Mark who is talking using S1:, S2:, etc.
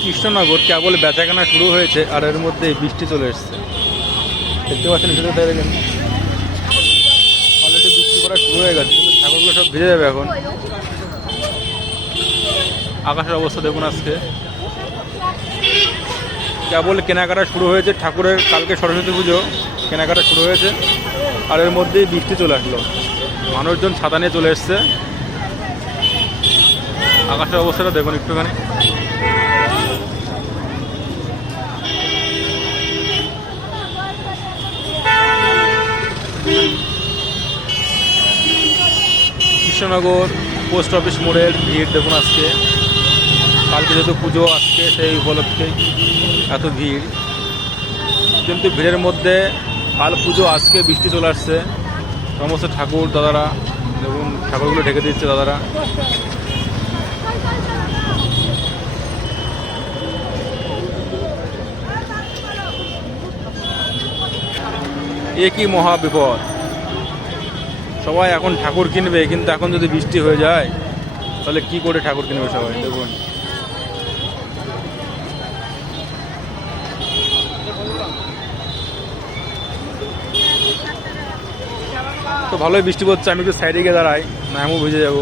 S1: কৃষ্ণনগর কেবল বেচাকেনা শুরু হয়েছে আর এর মধ্যে বৃষ্টি চলে এসছে। দেখতে পাচ্ছেন ভিতরে দেখেন অলরেডি বৃষ্টি করা শুরু হয়ে গেছে, কিন্তু ঠাকুরগুলো সব ভিজে যাবে এখন। আকাশের অবস্থা দেখুন আজকে। কেবল কেনাকাটা শুরু হয়েছে, ঠাকুরের কালকে সরস্বতী পুজো, কেনাকাটা শুরু হয়েছে, আর এর মধ্যেই বৃষ্টি চলে আসলো। মানুষজন ছাতা নিয়ে চলে এসছে। আকাশের অবস্থাটা দেখুন একটুখানি। কৃষ্ণনগর, পোস্ট অফিস মোড়ের ভিড় দেখুন আজকে। কালকে যেহেতু পুজো, আজকে সেই উপলক্ষে এত ভিড়। কিন্তু ভিড়ের মধ্যে কাল পুজো, আজকে বৃষ্টি চলে আসছে। সমস্ত ঠাকুর, দাদারা, দেখুন, ঠাকুরগুলো ঢেকে দিচ্ছে দাদারা। এ কি মহা বিপদ? সবাই এখন ঠাকুর কিনবে, কিন্তু এখন যদি বৃষ্টি হয়ে যায়, তাহলে কি করে ঠাকুর কিনবে সবাই? দেখুন। তো ভালোই বৃষ্টি পড়ছে, আমি একটু সাইডে গিয়ে দাঁড়াই না আমিও ভিজে যাব।